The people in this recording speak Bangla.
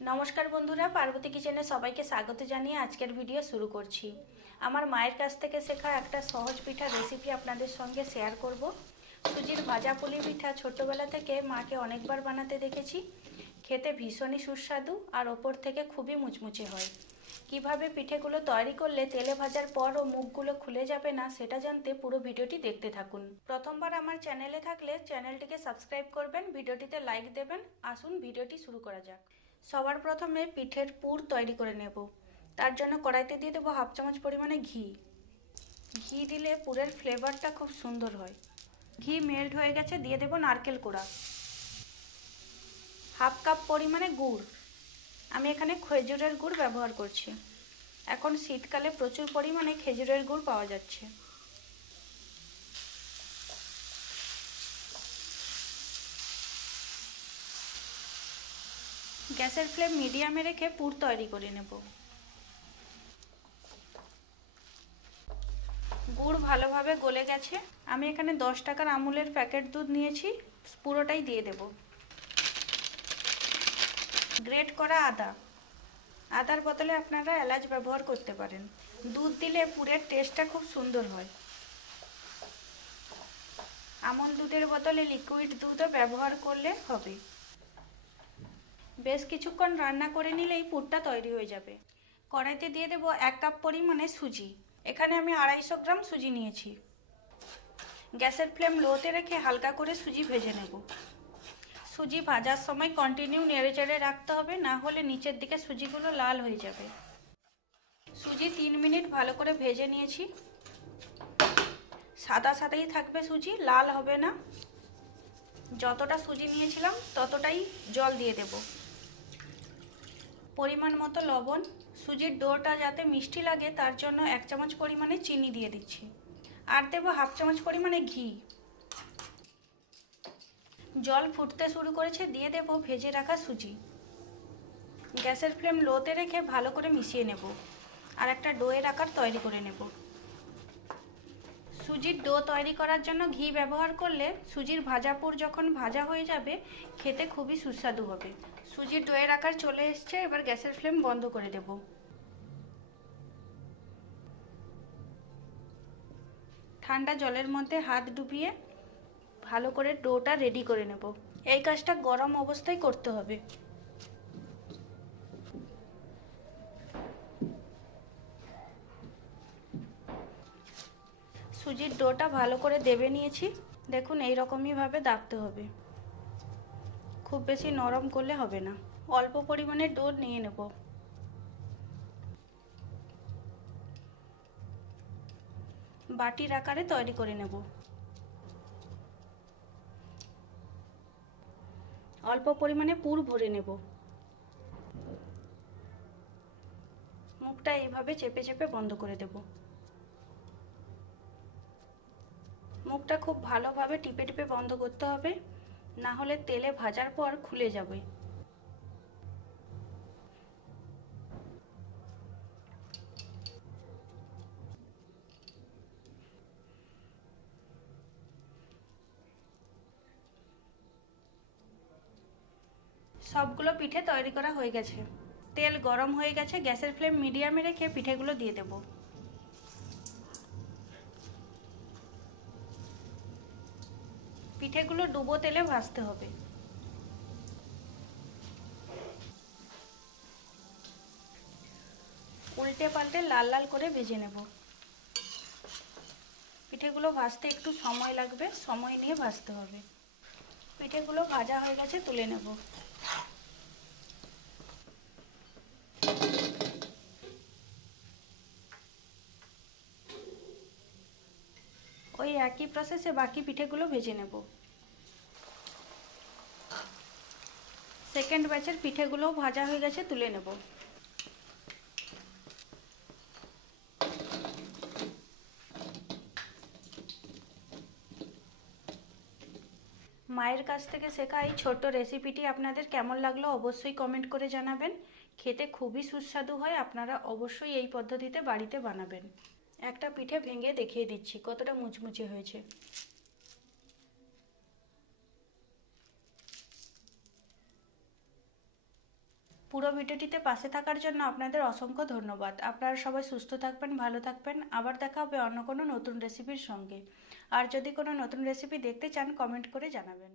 নমস্কার বন্ধুরা, পার্বতী কিচেনে সবাইকে স্বাগত জানিয়ে আজকের ভিডিও শুরু করছি। আমার মায়ের কাছ থেকে শেখা একটা সহজ পিঠা রেসিপি আপনাদের সঙ্গে শেয়ার করব। সুজির ভাজা পুলি পিঠা ছোট্টবেলা থেকে মাকে অনেকবার বানাতে দেখেছি। খেতে ভীষণই সুস্বাদু আর ওপর থেকে খুবই মুচমুচে হয়। কিভাবে পিঠেগুলো তৈরি করলে তেলে ভাজার পরও মুখগুলো খুলে যাবে না সেটা জানতে পুরো ভিডিওটি দেখতে থাকুন। প্রথমবার আমার চ্যানেলে থাকলে চ্যানেলটিকে সাবস্ক্রাইব করবেন, ভিডিওটিতে লাইক দেবেন। আসুন ভিডিওটি শুরু করা যাক। সবার প্রথমে পিঠের পুর তৈরি করে নেব। তার জন্য কড়াইতে দিয়ে দেবো হাফ চামচ পরিমাণে ঘি। ঘি দিলে পুরের ফ্লেভারটা খুব সুন্দর হয়। ঘি মেল্ট হয়ে গেছে, দিয়ে দেবো নারকেল কোড়া। হাফ কাপ পরিমাণে গুড়, আমি এখানে খেজুরের গুড় ব্যবহার করছি। এখন শীতকালে প্রচুর পরিমাণে খেজুরের গুড় পাওয়া যাচ্ছে। গ্যাসের ফ্লেম মিডিয়ামে রেখে পুর তৈরি করে নেব। গুড় ভালোভাবে গলে গেছে। আমি এখানে 10 টাকার আমুলের প্যাকেট দুধ নিয়েছি, পুরোটাই দিয়ে দেব। গ্রেট করা আদা, আদার বদলে আপনারা এলাচ ব্যবহার করতে পারেন। দুধ দিলে পুরের টেস্টটা খুব সুন্দর হয়। আমন্ড দুধের বদলে লিকুইড দুধও ব্যবহার করলে হবে। বেশ কিছুক্ষণ রান্না করে নিলেই পুরটা তৈরি হয়ে যাবে। কড়াইতে দিয়ে দেব 1 কাপ পরিমাণে সুজি। এখানে আমি 250 গ্রাম সুজি নিয়েছি। গ্যাসের ফ্লেম লোতে রেখে হালকা করে সুজি ভেজে নেব। সুজি ভাজার সময় কন্টিনিউ নেড়েচেড়ে রাখতে হবে, না হলে নিচের দিকে সুজিগুলো লাল হয়ে যাবে। সুজি 3 মিনিট ভালো করে ভেজে নিয়েছি। সাদা সাদাই থাকবে সুজি, লাল হবে না। যতটা সুজি নিয়েছিলাম ততটাই জল দিয়ে দেব। পরিমাণ মতো লবণ। সুজির ডোটা যাতে মিষ্টি লাগে তার জন্য 1 চামচ পরিমাণে চিনি দিয়ে দিচ্ছি। আর দেবো হাফ চামচ পরিমাণে ঘি। জল ফুটতে শুরু করেছে, দিয়ে দেব ভেজে রাখা সুজি। গ্যাসের ফ্লেম লোতে রেখে ভালো করে মিশিয়ে নেব আর একটা ডোয়ের আকার তৈরি করে নেব। সুজির ডো তৈরি করার জন্য ঘি ব্যবহার করলে সুজির ভাজাপুর যখন ভাজা হয়ে যাবে খেতে খুবই সুস্বাদু হবে। সুজির ডোয়ের আকার চলে এসছে, এবার গ্যাসের ফ্লেম বন্ধ করে দেব। ঠান্ডা জলের মধ্যে হাত ডুবিয়ে ভালো করে ডোটা রেডি করে নেব। এই কাজটা গরম অবস্থায় করতে হবে। সুজির ডোটা ভালো করে দেবে নিয়েছি। দেখুন এই রকমই ভাবে দাবতে হবে, খুব বেশি নরম করলে হবে না। অল্প পরিমাণে ডো নিয়ে নেব। বাটির আকারে তৈরি করে নেব। অল্প পরিমাণে পুর ভরে নেব। মুখটা এইভাবে চেপে চেপে বন্ধ করে দেব। মুখটা খুব ভালোভাবে টিপে টিপে বন্ধ করতে হবে, না হলে তেলে ভাজার পর খুলে যাবে। সবগুলো পিঠে তৈরি করা হয়ে গেছে। তেল গরম হয়ে গেছে, গ্যাসের ফ্লেম মিডিয়ামে রেখে পিঠেগুলো দিয়ে দেব। পিঠেগুলো ডুবো তেলে ভাজতে হবে। উল্টে পাল্টে লাল লাল করে ভেজে নেব। পিঠেগুলো ভাজতে একটু সময় লাগবে, সময় নিয়ে ভাজতে হবে। পিঠেগুলো ভাজা হয়ে গেছে, তুলে নেব। ওই একই প্রসেসে বাকি পিঠেগুলো ভেজে নেব। সেকেন্ড ব্যাচের পিঠেগুলোও ভাজা হয়ে গেছে, তুলে নেব। মায়ের কাছ থেকে শেখা এই ছোট্ট রেসিপিটি আপনাদের কেমন লাগলো অবশ্যই কমেন্ট করে জানাবেন। খেতে খুবই সুস্বাদু হয়, আপনারা অবশ্যই এই পদ্ধতিতে বাড়িতে বানাবেন। একটা পিঠে ভেঙে দেখিয়ে দিচ্ছি কতটা মুচমুচে হয়েছে। পুরো ভিডিওটিতে পাশে থাকার জন্য আপনাদের অসংখ্য ধন্যবাদ। আপনারা সবাই সুস্থ থাকবেন, ভালো থাকবেন। আবার দেখা হবে অন্য কোনো নতুন রেসিপির সঙ্গে। আর যদি কোনো নতুন রেসিপি দেখতে চান কমেন্ট করে জানাবেন।